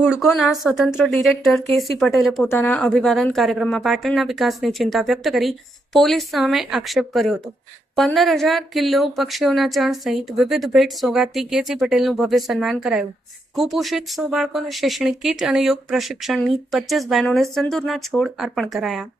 હુડકોના સ્વતંત્ર ડિરેક્ટર કેસી પટેલે પોતાના અભિવાદન કાર્યક્રમમાં પાટણના વિકાસની ચિંતા વ્યક્ત કરી પોલીસ સામે આક્ષેપ કર્યો હતો। 15,000 કિલો પક્ષીઓના ચણ સહિત વિવિધ ભેટ સોગાદથી કેસી પટેલનું ભવ્ય સન્માન કરાયું। કુપોષિત 100 બાળકોને શૈક્ષણિક કીટ અને યોગ પ્રશિક્ષણની 25 બહેનોને સિંદૂરના છોડ અર્પણ કરાયા।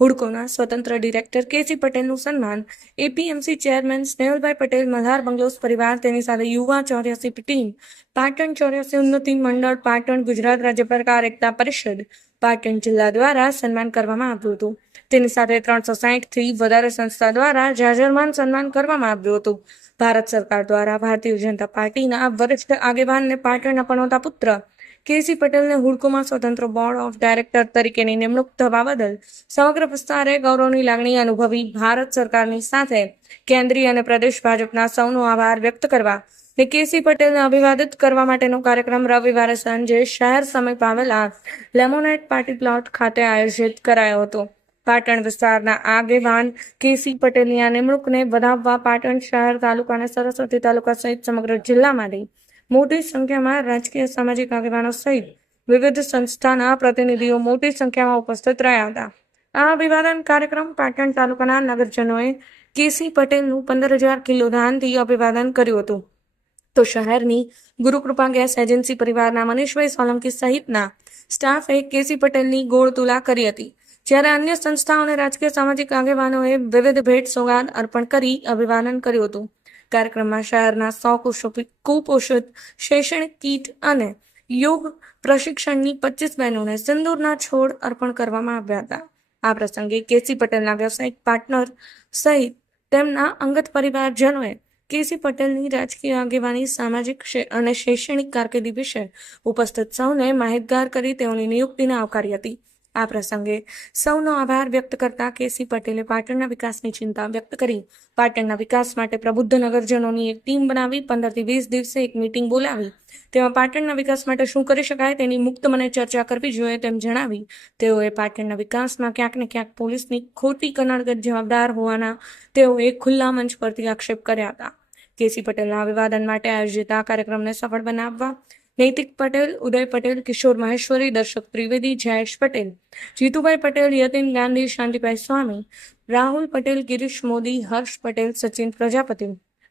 હુડકોના સ્વતંત્ર ડિરેક્ટર કેસી પટેલનું સન્માન APMC chairman Snehalbhai Patel, Malhar bungalows પરિવાર, તેની સાથે યુવા 84 ટીમ, પાટણ 84 ઉન્નતિ મંડળ, પાટણ, ગુજરાત રાજ્ય સરકાર એકતા પરિષદ, પાટણ જિલ્લા દ્વારા સન્માન કરવામાં આવ્યું હતું। તેની સાથે 360 થી વધારે સંસ્થા દ્વારા જાજરમાન સન્માન કરવામાં આવ્યું હતું। ભારત સરકાર દ્વારા ભારતીય જનતા પાર્ટીના વરિષ્ઠ આગેવાનને પાટણના પનોતા પુત્ર કેસી પટેલને હુડકોમાં સ્વતંત્ર બોર્ડ ઓફ ડાયરેક્ટર તરીકેની નિમણૂક થવા બદલ સમગ્ર વિસ્તારે ગૌરવની લાગણી અનુભવી ભારત સરકારની સાથે કેન્દ્રીય અને પ્રદેશ ભાજપના સૌનો આભાર વ્યક્ત કરવા અને કેસી પટેલને અભિવાદિત કરવા માટેનો કાર્યક્રમ રવિવારે સાંજે શહેર સમીપ આવેલા લેમોનેટ પાર્ટી પ્લોટ ખાતે આયોજિત કરાયો હતો। પાટણ વિસ્તારના આગેવાન કેસી પટેલની આ નિમણૂકને વધાવવા પાટણ શહેર તાલુકા અને સરસ્વતી તાલુકા સહિત સમગ્ર જિલ્લામાંથી મોટી સંખ્યામાં રાજકીય સામાજિક આગેવાનો સહિત વિવિધ સંસ્થાના પ્રતિનિધિઓ મોટી સંખ્યામાં ઉપસ્થિત રહ્યા હતા। આ અભિવાદન કાર્યક્રમ પાટણ તાલુકાના નગરજનોએ કેસી પટેલનું 15,000 કિલો દાનથી અભિવાદન કર્યું હતું, તો શહેરની ગુરુકૃપા ગેસ એજન્સી પરિવારના મનીષભાઈ સોલંકી સહિતના સ્ટાફે કેસી પટેલની ગોળ તુલા કરી હતી, જ્યારે અન્ય સંસ્થાઓ અને રાજકીય સામાજિક આગેવાનોએ વિવિધ ભેટ સોગાદ અર્પણ કરી અભિવાદન કર્યું હતું। કાર્યક્રમમાં શહેરના 100 કુપોષિત શૈક્ષણિક કીટ અને યોગ પ્રશિક્ષણની 25 બહેનોને સિંદૂરના છોડ અર્પણ કરવામાં આવ્યા હતા। આ પ્રસંગે કેસી પટેલના વ્યવસાયિક પાર્ટનર સહિત તેમના અંગત પરિવારજનોએ કેસી પટેલની રાજકીય આગેવાની, સામાજિક અને શૈક્ષણિક કારકિર્દી વિશે ઉપસ્થિત સૌને માહિતગાર કરી તેઓની નિયુક્તિને આવકારી હતી। આ પ્રસંગે સૌનો આભાર વ્યક્ત કરતા કેસી પટેલે પાટણના વિકાસની ચિંતા વ્યક્ત કરી પાટણના વિકાસ માટે પ્રબુદ્ધ નગરજનોની એક ટીમ બનાવી 15 થી 20 દિવસે એક મીટિંગ બોલાવી તેમાં પાટણના વિકાસ માટે શું કરી શકાય તેની મુક્ત મને ચર્ચા કરવી જોઈએ તેમ જણાવી તેઓએ પાટણના વિકાસમાં ક્યાંક ને ક્યાંક પોલીસની ખોટી કનડગત જવાબદાર હોવાના તેઓએ ખુલ્લા મંચ પરથી આક્ષેપ કર્યા હતા। કેસી પટેલના અભિવાદન માટે આયોજિત આ કાર્યક્રમને સફળ બનાવવા નૈતિક પટેલ, ઉદય પટેલ, કિશોર મહેશ્વરી, દર્શક ત્રિવેદી, જયેશ પટેલ, જીતુભાઈ પટેલ, યતિન ગાંધી, શાંતિભાઈ સ્વામી, રાહુલ પટેલ, ગિરીશ મોદી, હર્ષ પટેલ, સચિન પ્રજાપતિ,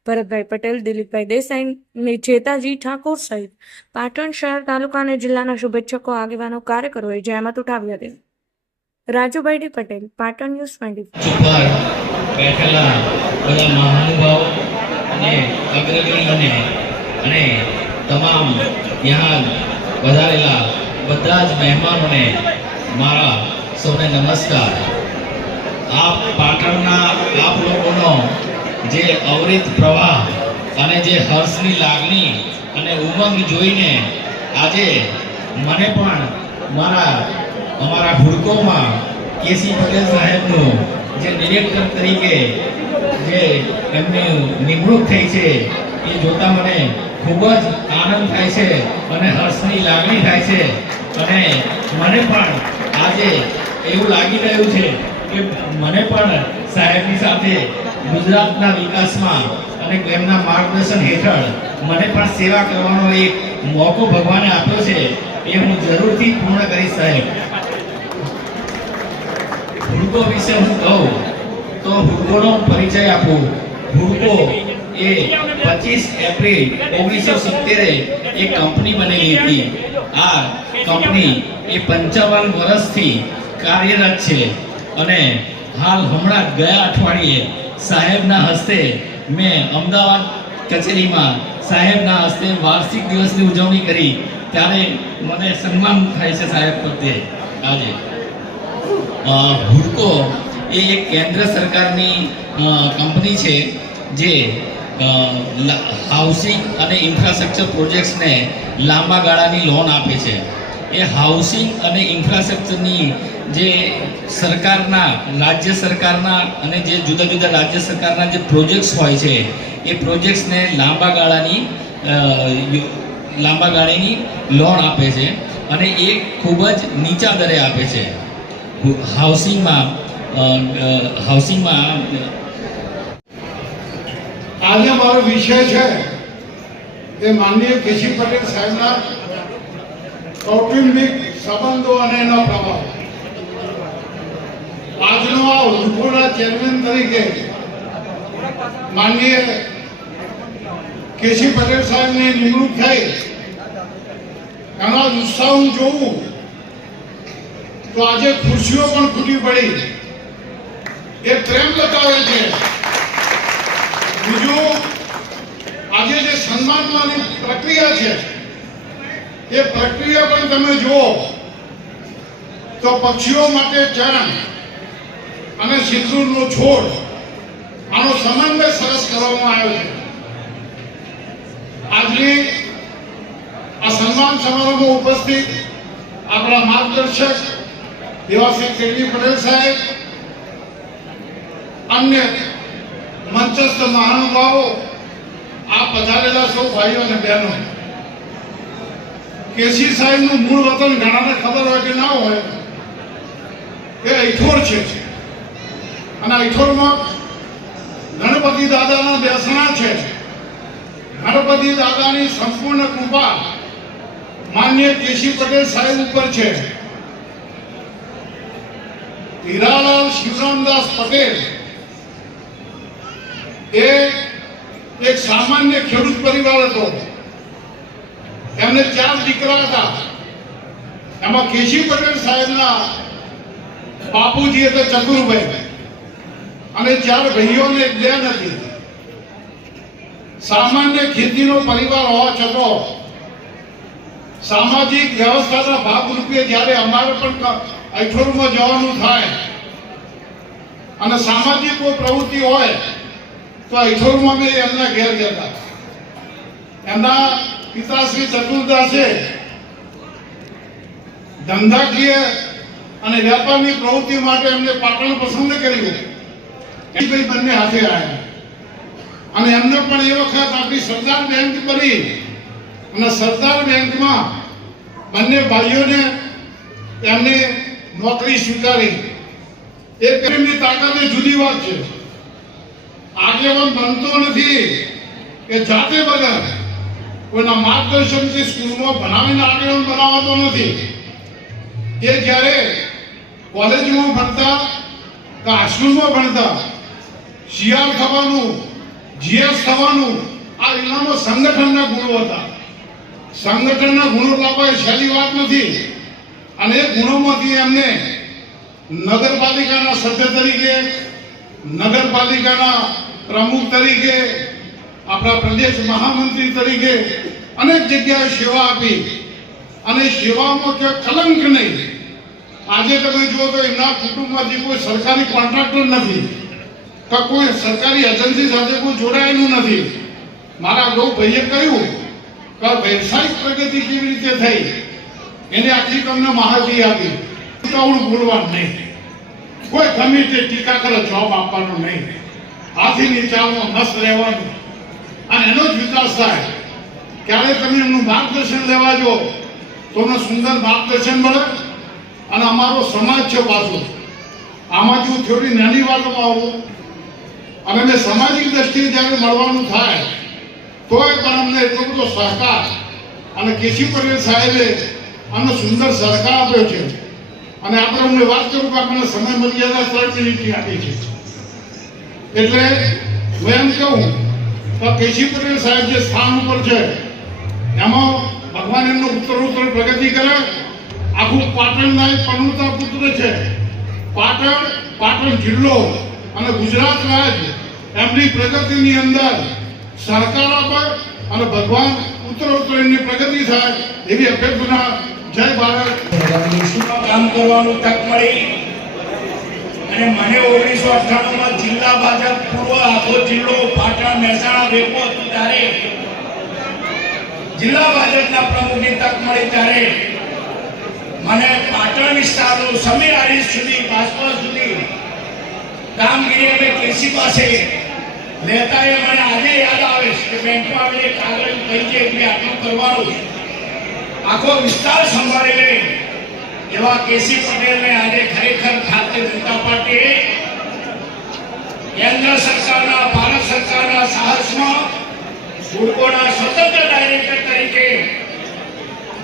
ભરતભાઈ પટેલ, દિલીપભાઈ દેસાઈ, જેતાજી ઠાકોર સહિત પાટણ શહેર, તાલુકા અને જિલ્લાના શુભેચ્છકો, આગેવાનો, કાર્યકરોએ જહેમત ઉઠાવી હતી। Rajubhai D Patel, Patan news 24। બેઠેલા બધા મહાનુભાવો અને અગ્રણીઓને અને તમામ यहाँ વધારેલા બધા જ મહેમાનોને મારા સૌને નમસ્કાર। આપ પાટણના આપ લોકોનો જે અવિરત પ્રવાહ અને જે હર્ષની લાગણી અને ઉમંગ જોઈને આજે મને પણ અમારા હુડકોમાં કેસી પટેલ સાહેબનું જે ડિરેક્ટર તરીકે જે એમની નિમણૂક થઈ છે એ જોતા મને ખૂબ જ આનંદ થાય છે અને હર્ષની લાગણી થાય છે અને મને પણ આજે એવું લાગી રહ્યું છે કે મને પણ સાહેબની સાથે ગુજરાતના વિકાસમાં અને એમના માર્ગદર્શન હેઠળ મને પણ સેવા કરવાનો એક મોકો ભગવાને આપ્યો છે એ હું જરૂરથી પૂર્ણ કરીશ। સાહેબ, હુડકો વિશે હું કહું તો હુડકોનો પરિચય આપું। હુડકો એ 25 એપ્રિલ 1970 એક કંપની બનેલી હતી। આ કંપની એ 55 વર્ષથી કાર્યરત છે અને હાલ હમણાં ગયા અઠવાડિયે સાહેબના હસ્તે મેં અમદાવાદ કચેરીમાં સાહેબના હસ્તે વાર્ષિક દિવસની ઉજવણી કરી ત્યારે મને સન્માન થાય છે સાહેબ પ્રત્યે। આજે હુડકો એ એક કેન્દ્ર સરકારની કંપની છે જે હાઉસિંગ અને ઇન્ફ્રાસ્ટ્રક્ચર પ્રોજેક્ટ્સને લાંબા ગાળાની લોન આપે છે। એ હાઉસિંગ અને ઇન્ફ્રાસ્ટ્રક્ચરની જે સરકારના, રાજ્ય સરકારના અને જે જુદા જુદા રાજ્ય સરકારના જે પ્રોજેક્ટ્સ હોય છે એ પ્રોજેક્ટ્સને લાંબા ગાળાની લોન આપે છે અને એ ખૂબ જ નીચા દરે આપે છે। હાઉસિંગમાં આજે મારો વિષય છે એ માનનીય કેસી પટેલ સાહેબના કૌટુંબિક સંબંધો અને એનો પ્રભાવ. આજનો આ ઉદ્યોગના ચેરમેન તરીકે માનનીય કેસી પટેલ સાહેબની નિમણૂક થઈ, એનો ઉત્સાહ હું જોઉં તો આજે ખુરશીઓ પણ ફૂટી પડી. એ પ્રેમ બતાવે છે. બીજું, આજે જે સન્માનવાની પ્રક્રિયા છે એ પ્રક્રિયા પણ તમે જુઓ તો પક્ષીઓ માટે ચરણ અને સિંદૂરનો છોડ, આનો સમન્વય સરસ કરવામાં આવ્યો છે. આજની આ સન્માન સમારોહમાં ઉપસ્થિત આપણા માર્ગદર્શક એવા શ્રી કેવી પટેલ સાહેબ, અન્ય મંચસ્થ મહાનુભાવો, આ પધારેલા સૌ ભાઈઓ અને બહેનો, કેસી સાહેબનું મૂળ વતન ઘણાને ખબર હોય કે ના હોય, એ ઐઠોર છે. અને ઐઠોરમાં ગણપતિ દાદાના બેસણા છે. ગણપતિ દાદાની સંપૂર્ણ કૃપા માનનીય કેસી પટેલ સાહેબ ઉપર છે. હીરાલાલ શિવરામદાસ પટેલ એ એક સામાન્ય ખેડૂત પરિવાર હતો. એમને 4 દીકરા હતા. એમાં કેસી પટેલ સાહેબના બાપુજી એટલે ચતુરભાઈ, અને 4 ભાઈઓ ને 1 બહેન હતી. સામાન્ય ખેતીનો પરિવાર હોવા છતાં સામાજિક વ્યવસ્થાના ભાગરૂપે જ્યારે અમારે પણ ઐઠોરમાં જવાનું થાય અને સામાજિક કોઈ પ્રવૃત્તિ હોય તો ઐઠોરમાં મેં એમના ઘેર ગયા. એમના પિતાશ્રી ચતુરદાસે ધંધાકીય અને વ્યાપારની પ્રવૃત્તિ માટે એમને પાટણ પસંદ કર્યું. એ ભાઈ બંને હાથે આવ્યા અને એમને પણ એ વખત આપણી સરદાર બેંક બની અને સરદાર બેંકમાં બંને ભાઈઓને એમને નોકરી સ્વીકારી. એ પ્રેમની તાકાત એ જુદી વાત છે. આગેવાન બનતો નથી કે જાતે બને, કોઈના માર્ગદર્શનથી સ્કૂલમાં ભણાવીને આગેવાન બનાવતો નથી. એ જ્યારે કોલેજમાં ભણતા કે હાઈસ્કૂલમાં ભણતા, શિયાળ થવાનું, જીએસ થવાનું, આ એનામાં સંગઠનના ગુણો હતા. સંગઠનના ગુણો લાવવા એ સહેલી વાત નથી. અને એ ગુણોમાંથી એમને નગરપાલિકાના સભ્ય તરીકે, નગરપાલિકાના પ્રમુખ તરીકે, આપણા પ્રદેશ મહામંત્રી તરીકે અનેક જગ્યાએ સેવા આપી. અને સેવામાં કે કલંક નહીં. આજે તમે જુઓ તો એમના કુટુંબમાંથી કોઈ સરકારી કોન્ટ્રાક્ટર નથી કે કોઈ સરકારી એજન્સી સાથે કોઈ જોડાયેલું નથી. મારા ગૌ ભાઈએ કહ્યું કે વ્યવસાયિક પ્રગતિ કેવી રીતે થઈ એની આખી તમને માહિતી આપી. ઉતાવળું બોલવાનું નહીં, કોઈ ગમે તે ટીકા કરે જવાબ આપવાનો નહીં. હાથીની ચાલમાં મસ્ત રહેવાનું અને એનો જ વિકાસ થાય. ક્યારે તમે એમનું માર્ગદર્શન લેવા જો તો એમને સુંદર માર્ગદર્શન મળે. અને અમારો સમાજ છે પાછો, આમાંથી હું થોડી નાની વાતમાં આવું અને મેં સામાજિક દ્રષ્ટિએ જ્યારે મળવાનું થાય તોય પણ અમને એટલો બધો સહકાર અને કેસી પટેલ સાહેબે અમને સુંદર સહકાર આપ્યો છે. અને આપણે અમને વાત કરું કે આપણને સમય મર્યાદા 3 મિનિટની આપી છે. એટલે હું એમ કહું તો કેસી પટેલ સાહેબ જે સ્થાન ઉપર છે એમાં ભગવાન એમનો ઉત્તરોત્તર પ્રગતિ કરે. આખું પાટણના એક પનોતા પુત્ર છે. પાટણ જિલ્લો અને ગુજરાત રાજ્ય એમની પ્રગતિની અંદર સરકાર આપે અને ભગવાન ઉત્તરોત્તર એમની પ્રગતિ થાય એવી અભ્યર્થના. જય ભારત. કામ કરવાનું તક મળી અને મને 1998માં જિલ્લા ભાજપ પૂર્વ આખો જિલ્લો પાટણ મહેસાણા ભેગો ત્યારે જિલ્લા ભાજપના પ્રમુખની તક મળી. ત્યારે મને પાટણ વિસ્તારનો સમીર આરીફ સુધી, બાજપા સુધી કામગીરી અમે કેસી પાસે લેતા. એ મને આજે યાદ આવે છે કે બેંકમાં આવીને કાગળ કહી છે કે આટલું કરવાનું. આખો વિસ્તાર સંભાળી લે એવા કેસી પટેલને આજે ખરેખર ભારતીય જનતા પાર્ટીએ કેન્દ્ર સરકારના, ભારત સરકારના સાહસમાં ગુડકોના સ્વતંત્ર ડાયરેક્ટર તરીકે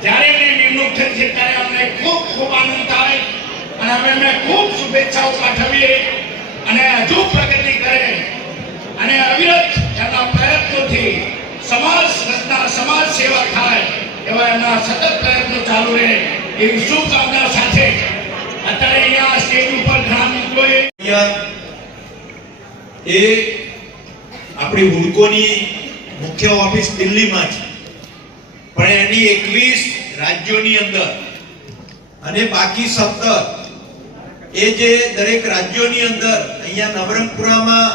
જ્યારે એની નિમણૂક થઈ છે ત્યારે અમને ખૂબ ખૂબ આનંદ થાય અને અમે એમને ખૂબ શુભેચ્છાઓ પાઠવીએ અને હજુ પ્રગતિ કરે અને અવિરત એમના પ્રયત્નોથી સમાજ રચના સમાજ સેવા થાય એવા એમના સતત પ્રયત્નો ચાલુ રહે એવી શુભકામના સાથે અત્યારે અહીંયા સ્ટેજ ઉપર ઘણા મિત્રોએ એ આપણી હુડકોની મુખ્ય ઓફિસ દિલ્હીમાં છે, પણ એની 21 રાજ્યોની અંદર અને બાકી 17 એ જે દરેક રાજ્યોની અંદર અહીંયા નવરંગપુરામાં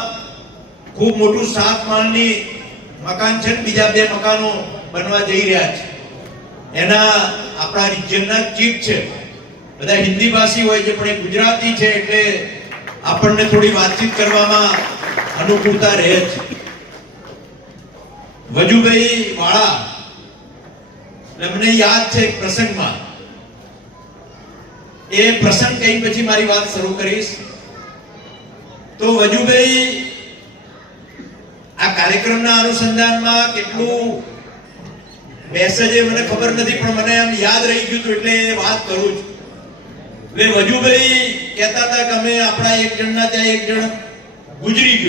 ખૂબ મોટું 7 માળની મકાન છે, બીજા 2 મકાનો બનવા જઈ રહ્યા છે. એના આપણા રિજિયનના ચીફ છે, બધા હિન્દી ભાષી હોય છે, પણ એ ગુજરાતી છે એટલે આપણને થોડી વાતચીત કરવામાં અનુકૂળતા રહે છે. વજુભાઈ વાળા, મને યાદ છે એક પ્રસંગમાં, એ પ્રસંગ કહી પછી મારી વાત શરૂ કરીશ. તો વજુભાઈ આ કાર્યક્રમના અનુસંધાનમાં કેટલું મેસેજ એ મને ખબર નથી, પણ મને આમ યાદ રહી ગયું હતું એટલે વાત કરું છું. એટલે વજુભાઈ કહેતા હતા કે અમે આપણા એક જણના ત્યાં એક જણ ગુજરી ગયું.